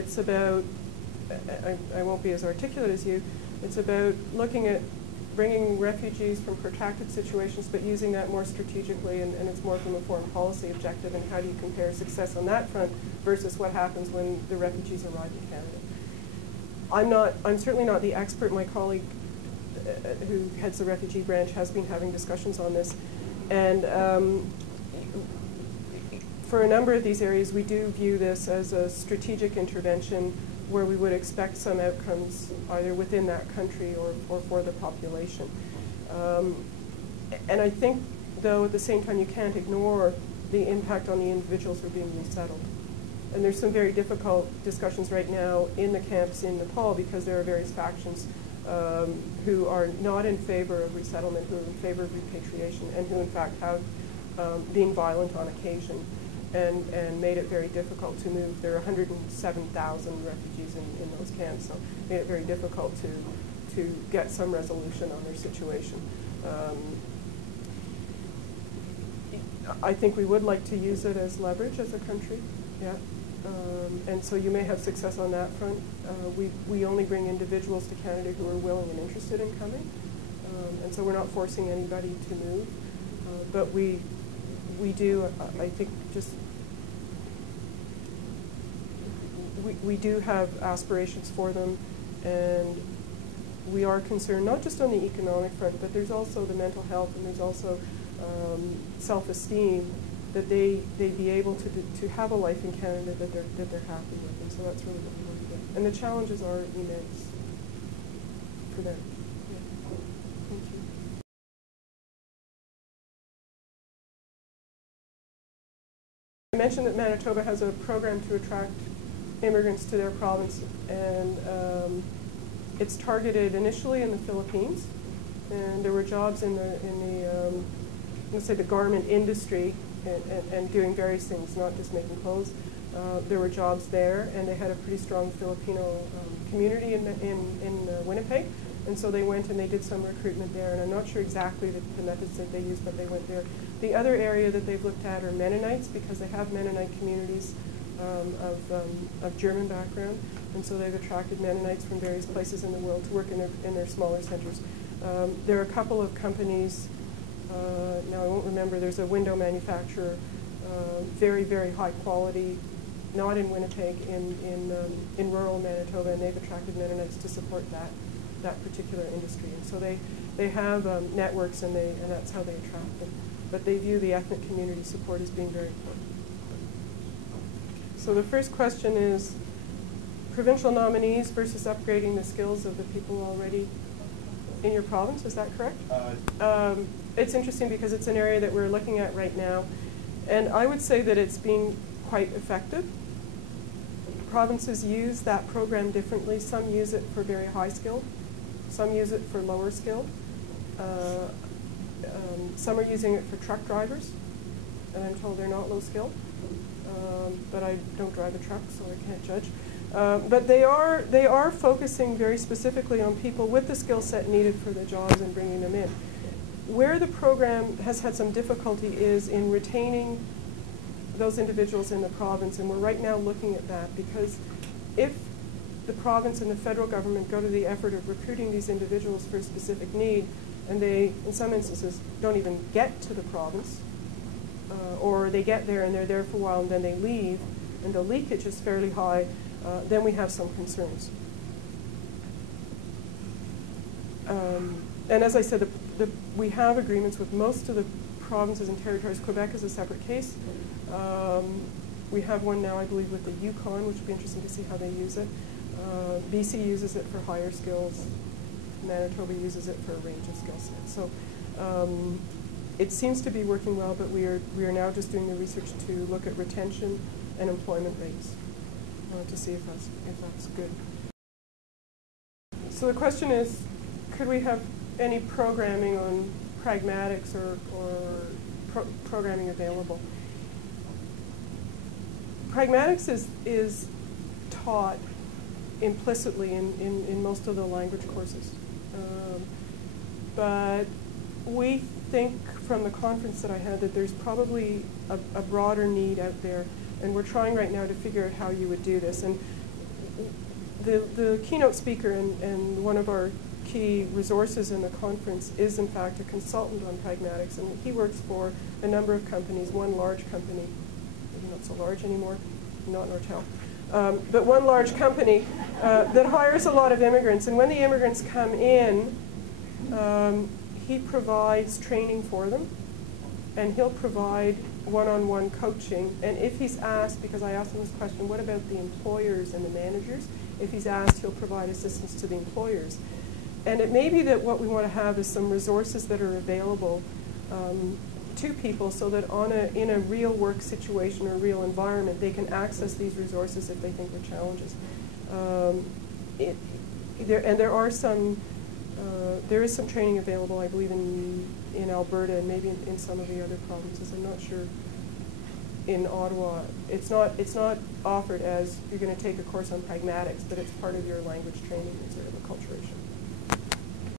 It's about, I won't be as articulate as you, it's about looking at bringing refugees from protracted situations, but using that more strategically, and it's more from a foreign policy objective, and how do you compare success on that front versus what happens when the refugees arrive in Canada. I'm certainly not the expert. My colleague who heads the refugee branch has been having discussions on this, and for a number of these areas, we do view this as a strategic intervention where we would expect some outcomes either within that country or for the population. And I think, though, at the same time, you can't ignore the impact on the individuals who are being resettled. And there's some very difficult discussions right now in the camps in Nepal because there are various factions who are not in favor of resettlement, who are in favor of repatriation, and who in fact have been violent on occasion and made it very difficult to move. There are 107,000 refugees in those camps, so it made it very difficult to get some resolution on their situation. I think we would like to use it as leverage as a country, yeah. And so you may have success on that front. We only bring individuals to Canada who are willing and interested in coming, and so we're not forcing anybody to move. But we do, I think, just we do have aspirations for them, and we are concerned not just on the economic front, but there's also the mental health, and there's also self-esteem, that they be able to have a life in Canada that they're happy with, and so that's really what we want to do. And the challenges are immense for them. Yeah. Thank you. I mentioned that Manitoba has a program to attract immigrants to their province, and it's targeted initially in the Philippines, and there were jobs in the let's say the garment industry and doing various things, not just making clothes. There were jobs there, and they had a pretty strong Filipino community in Winnipeg, and so they went and they did some recruitment there, and I'm not sure exactly the methods that they used, but they went there. The other area that they've looked at are Mennonites, because they have Mennonite communities of German background, and so they've attracted Mennonites from various places in the world to work in their smaller centers. There are a couple of companies, now I won't remember, there's a window manufacturer, very, very high quality, not in Winnipeg, in rural Manitoba, and they've attracted Mennonites to support that particular industry. And so they have networks, and that's how they attract them. But they view the ethnic community support as being very important. So the first question is provincial nominees versus upgrading the skills of the people already in your province. Is that correct? It's interesting because it's an area that we're looking at right now, and I would say that it's been quite effective. Provinces use that program differently. Some use it for very high skilled, some use it for lower skilled. Some are using it for truck drivers, and I'm told they're not low skilled, but I don't drive a truck, so I can't judge. But they are focusing very specifically on people with the skill set needed for the jobs and bringing them in. Where the program has had some difficulty is in retaining those individuals in the province, and we're right now looking at that, because if the province and the federal government go to the effort of recruiting these individuals for a specific need, and they, in some instances, don't even get to the province, or they get there and they're there for a while and then they leave, and the leakage is fairly high, then we have some concerns. And as I said, we have agreements with most of the provinces and territories. Quebec is a separate case. We have one now, I believe, with the Yukon, which would be interesting to see how they use it. BC uses it for higher skills. Manitoba uses it for a range of skill sets. So it seems to be working well, but we are now just doing the research to look at retention and employment rates to see if that's good. So the question is, could we have any programming on pragmatics or programming available? Pragmatics is taught implicitly in most of the language courses. But we think from the conference that I had that there's probably a broader need out there, and we're trying right now to figure out how you would do this. And the keynote speaker and one of our key resources in the conference is in fact a consultant on pragmatics, and he works for a number of companies, one large company, maybe not so large anymore, not Nortel, but one large company that hires a lot of immigrants, and when the immigrants come in, he provides training for them, and he'll provide one-on-one coaching. And if he's asked, because I asked him this question, what about the employers and the managers? If he's asked, he'll provide assistance to the employers. And it may be that what we want to have is some resources that are available to people so that in a real work situation or real environment, they can access these resources if they think they're challenges. There is some training available, I believe, in Alberta and maybe in some of the other provinces. I'm not sure. In Ottawa, it's not offered as you're going to take a course on pragmatics, but it's part of your language training and sort of acculturation.